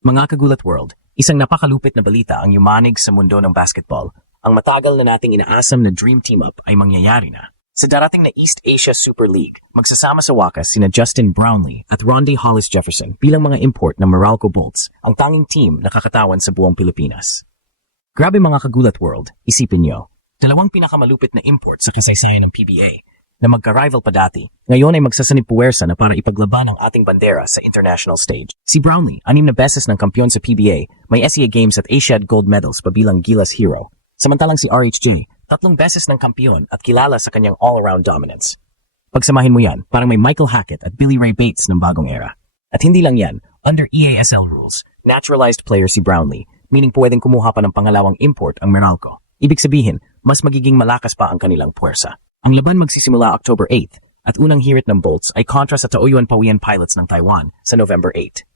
Mga kagulat world, isang napakalupit na balita ang yumanig sa mundo ng basketball. Ang matagal na nating inaasam na dream team up ay mangyayari na. Sa darating na East Asia Super League, magsasama sa wakas sina Justin Brownlee at Rondae Hollis-Jefferson bilang mga import ng Meralco Bolts, ang tanging team na kakatawan sa buong Pilipinas. Grabe mga kagulat world, isipin nyo, dalawang pinakamalupit na import sa kasaysayan ng PBA na magka-rival pa dati, ngayon ay magsasanib puwersa na para ipaglaban ang ating bandera sa international stage. Si Brownlee, 6 na beses ng kampiyon sa PBA, may SEA Games at Asiad Gold Medals pabilang Gilas Hero. Samantalang si RHJ, 3 beses ng kampiyon at kilala sa kanyang all-around dominance. Pagsamahin mo yan, parang may Michael Hackett at Billy Ray Bates ng bagong era. At hindi lang yan, under EASL rules, naturalized player si Brownlee, meaning pwedeng kumuha pa ng pangalawang import ang Meralco. Ibig sabihin, mas magiging malakas pa ang kanilang puwersa. Ang laban magsisimula October 8 at unang hirit ng Bolts ay kontra sa Taoyuan Pawian Pilots ng Taiwan sa November 8.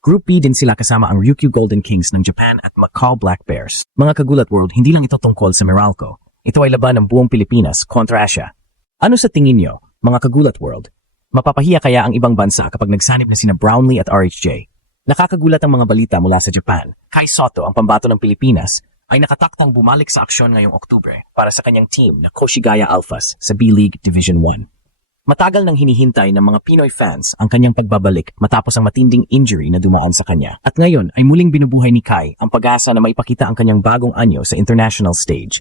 Group B din sila kasama ang Ryukyu Golden Kings ng Japan at Macau Black Bears. Mga kagulat world, hindi lang ito tungkol sa Meralco. Ito ay laban ng buong Pilipinas kontra Asia. Ano sa tingin nyo, mga kagulat world? Mapapahiya kaya ang ibang bansa kapag nagsanib na sina Brownlee at RHJ? Nakakagulat ang mga balita mula sa Japan. Kai Sotto, ang pambato ng Pilipinas, ay nakataktang bumalik sa aksyon ngayong Oktubre para sa kanyang team na Koshigaya Alphas sa B-League Division 1. Matagal nang hinihintay ng mga Pinoy fans ang kanyang pagbabalik matapos ang matinding injury na dumaan sa kanya. At ngayon ay muling binubuhay ni Kai ang pag-asa na maipakita ang kanyang bagong anyo sa international stage.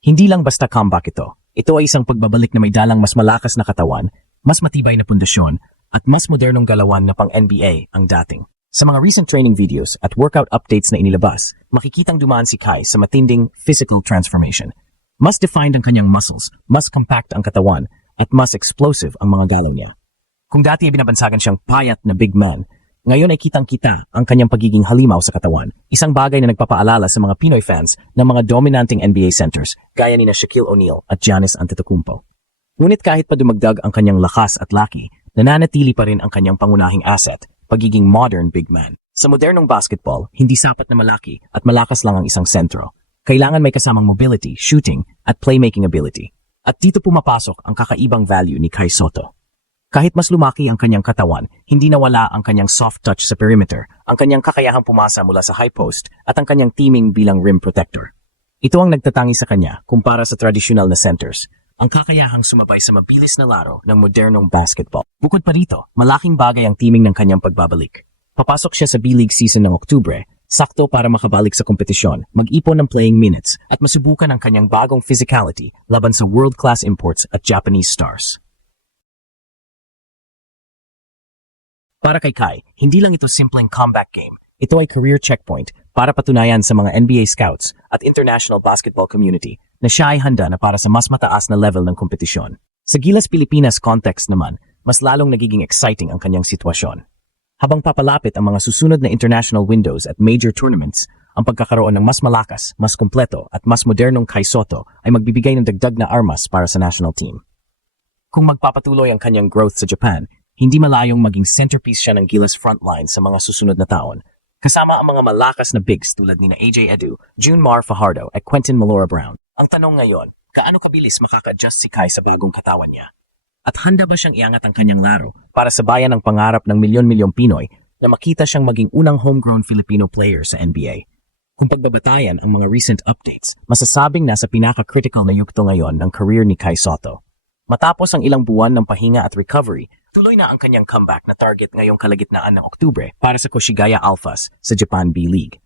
Hindi lang basta comeback ito. Ito ay isang pagbabalik na may dalang mas malakas na katawan, mas matibay na pundasyon, at mas modernong galawan na pang-NBA ang dating. Sa mga recent training videos at workout updates na inilabas, makikitang dumaan si Kai sa matinding physical transformation. Mas defined ang kanyang muscles, mas compact ang katawan, at mas explosive ang mga galaw niya. Kung dati ay binabansagan siyang payat na big man, ngayon ay kitang-kita ang kanyang pagiging halimaw sa katawan. Isang bagay na nagpapaalala sa mga Pinoy fans ng mga dominanting NBA centers gaya ni na Shaquille O'Neal at Giannis Antetokounmpo. Ngunit kahit pa dumagdag ang kanyang lakas at laki, nananatili pa rin ang kanyang pangunahing asset, pagiging modern big man. Sa modernong basketball, hindi sapat na malaki at malakas lang ang isang sentro. Kailangan may kasamang mobility, shooting, at playmaking ability. At dito pumapasok ang kakaibang value ni Kai Sotto. Kahit mas lumaki ang kanyang katawan, hindi nawala ang kanyang soft touch sa perimeter, ang kanyang kakayahang pumasa mula sa high post, at ang kanyang teaming bilang rim protector. Ito ang nagtatangi sa kanya kumpara sa traditional na centers, ang kakayahang sumabay sa mabilis na laro ng modernong basketball. Bukod pa rito, malaking bagay ang teaming ng kanyang pagbabalik. Papasok siya sa B-League season ng Oktubre, sakto para makabalik sa kompetisyon, mag-ipon ng playing minutes, at masubukan ang kanyang bagong physicality laban sa world-class imports at Japanese stars. Para kay Kai, hindi lang ito simpleng comeback game. Ito ay career checkpoint para patunayan sa mga NBA scouts at international basketball community na siya ay handa na para sa mas mataas na level ng kompetisyon. Sa Gilas Pilipinas context naman, mas lalong nagiging exciting ang kanyang sitwasyon. Habang papalapit ang mga susunod na international windows at major tournaments, ang pagkakaroon ng mas malakas, mas kumpleto at mas modernong Kai Sotto ay magbibigay ng dagdag na armas para sa national team. Kung magpapatuloy ang kanyang growth sa Japan, hindi malayong maging centerpiece siya ng Gilas frontline sa mga susunod na taon. Kasama ang mga malakas na bigs tulad ni na AJ Edu, Junmar Fajardo at Quentin Malora Brown. Ang tanong ngayon, gaano kabilis makaka-adjust si Kai sa bagong katawan niya? At handa ba siyang iangat ang kanyang laro para sabayan ang pangarap ng milyon-milyong Pinoy na makita siyang maging unang homegrown Filipino player sa NBA? Kung pagbabatayan ang mga recent updates, masasabing nasa pinaka-critical na yugto ngayon ng career ni Kai Sotto. Matapos ang ilang buwan ng pahinga at recovery, tuloy na ang kanyang comeback na target ngayong kalagitnaan ng Oktubre para sa Koshigaya Alphas sa Japan B-League.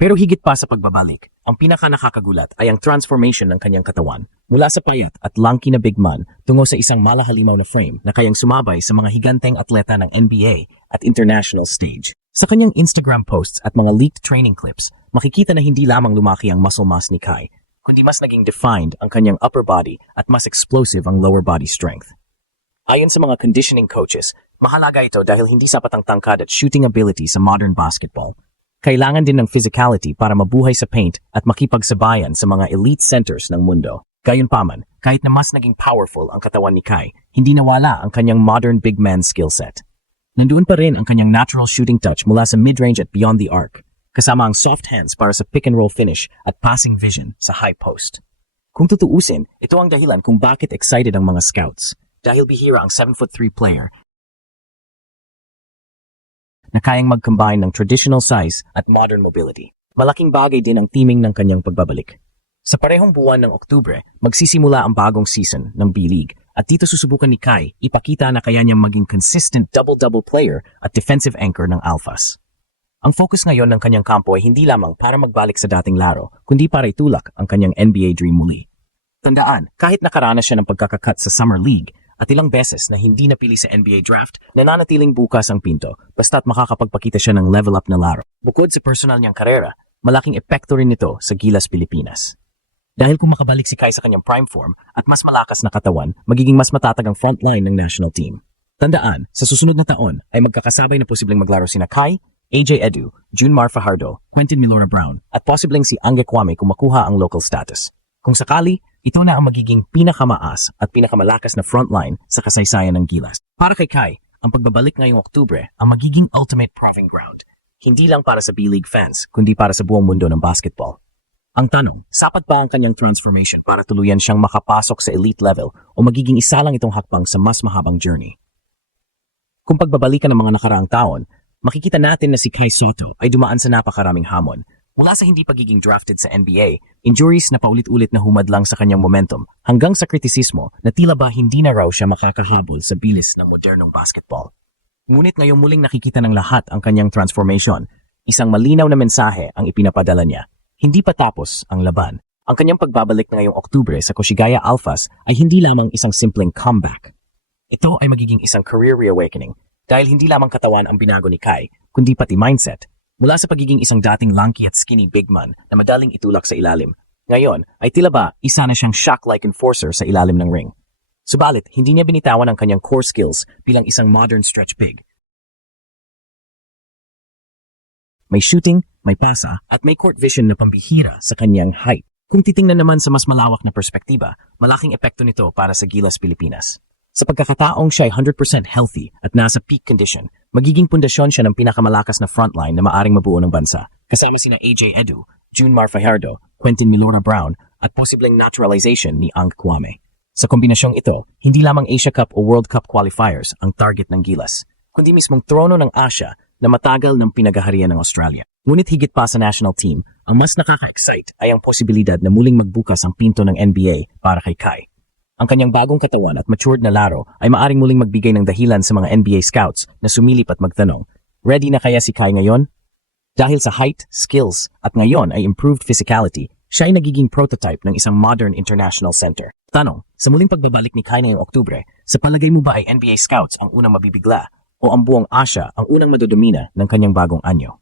Pero higit pa sa pagbabalik, ang pinaka-nakakagulat ay ang transformation ng kanyang katawan mula sa payat at lanky na big man tungo sa isang malahalimaw na frame na kayang sumabay sa mga higanteng atleta ng NBA at international stage. Sa kanyang Instagram posts at mga leaked training clips, makikita na hindi lamang lumaki ang muscle mass ni Kai, kundi mas naging defined ang kanyang upper body at mas explosive ang lower body strength. Ayon sa mga conditioning coaches, mahalaga ito dahil hindi sapat ang tangkad at shooting ability sa modern basketball. Kailangan din ng physicality para mabuhay sa paint at makipagsabayan sa mga elite centers ng mundo. Gayunpaman, kahit na mas naging powerful ang katawan ni Kai, hindi nawala ang kanyang modern big man skill set. Nandoon pa rin ang kanyang natural shooting touch mula sa mid-range at beyond the arc, kasama ang soft hands para sa pick-and-roll finish at passing vision sa high post. Kung tutuusin, ito ang dahilan kung bakit excited ang mga scouts. Dahil bihira ang 7'3" player na kayang mag-combine ng traditional size at modern mobility. Malaking bagay din ang teaming ng kanyang pagbabalik. Sa parehong buwan ng Oktubre, magsisimula ang bagong season ng B-League at dito susubukan ni Kai ipakita na kaya niyang maging consistent double-double player at defensive anchor ng Alphas. Ang focus ngayon ng kanyang kampo ay hindi lamang para magbalik sa dating laro, kundi para itulak ang kanyang NBA dream muli. Tandaan, kahit nakaranas siya ng pagkakakat sa Summer League at ilang beses na hindi napili sa NBA draft, nananatiling bukas ang pinto basta't makakapagpakita siya ng level up na laro. Bukod sa personal niyang karera, malaking epekto rin nito sa Gilas Pilipinas. Dahil kung makabalik si Kai sa kanyang prime form at mas malakas na katawan, magiging mas matatag ang frontline ng national team. Tandaan, sa susunod na taon ay magkakasabay na posibleng maglaro sina Kai, AJ Edu, Junmar Fajardo, Quentin Milora Brown, at posibleng si Angge Kwame kung makuha ang local status. Kung sakali, ito na ang magiging pinakamataas at pinakamalakas na frontline sa kasaysayan ng Gilas. Para kay Kai, ang pagbabalik ngayong Oktubre ang magiging ultimate proving ground. Hindi lang para sa B-League fans, kundi para sa buong mundo ng basketball. Ang tanong, sapat ba ang kanyang transformation para tuluyan siyang makapasok sa elite level o magiging isa lang itong hakbang sa mas mahabang journey? Kung pagbabalikan ng mga nakaraang taon, makikita natin na si Kai Sotto ay dumaan sa napakaraming hamon. Mula sa hindi pagiging drafted sa NBA, injuries na paulit-ulit na humadlang sa kanyang momentum, hanggang sa kritisismo na tila ba hindi na raw siya makakahabol sa bilis ng modernong basketball. Ngunit ngayong muling nakikita ng lahat ang kanyang transformation, isang malinaw na mensahe ang ipinapadala niya. Hindi pa tapos ang laban. Ang kanyang pagbabalik na ngayong Oktubre sa Koshigaya Alphas ay hindi lamang isang simpleng comeback. Ito ay magiging isang career reawakening dahil hindi lamang katawan ang binago ni Kai, kundi pati mindset. Mula sa pagiging isang dating lanky at skinny big man na madaling itulak sa ilalim, ngayon ay tila ba isa na siyang shock-like enforcer sa ilalim ng ring. Subalit, hindi niya binitawan ang kanyang core skills bilang isang modern stretch big. May shooting, may pasa, at may court vision na pambihira sa kanyang height. Kung titingnan naman sa mas malawak na perspektiba, malaking epekto nito para sa Gilas Pilipinas. Sa pagkakataong siya ay 100% healthy at nasa peak condition, magiging pundasyon siya ng pinakamalakas na frontline na maaring mabuo ng bansa, kasama sina AJ Edu, Junmar Fajardo, Quentin Milora Brown, at posibleng naturalization ni Angge Kwame. Sa kombinasyong ito, hindi lamang Asia Cup o World Cup qualifiers ang target ng Gilas, kundi mismong trono ng Asia na matagal ng pinagaharian ng Australia. Ngunit higit pa sa national team, ang mas nakaka-excite ay ang posibilidad na muling magbukas ang pinto ng NBA para kay Kai. Ang kanyang bagong katawan at matured na laro ay maaring muling magbigay ng dahilan sa mga NBA scouts na sumilip at magtanong, ready na kaya si Kai ngayon? Dahil sa height, skills, at ngayon ay improved physicality, siya ay nagiging prototype ng isang modern international center. Tanong, sa muling pagbabalik ni Kai ngayong Oktubre, sa palagay mo ba ay NBA scouts ang unang mabibigla o ang buong Asia ang unang madodomina ng kanyang bagong anyo?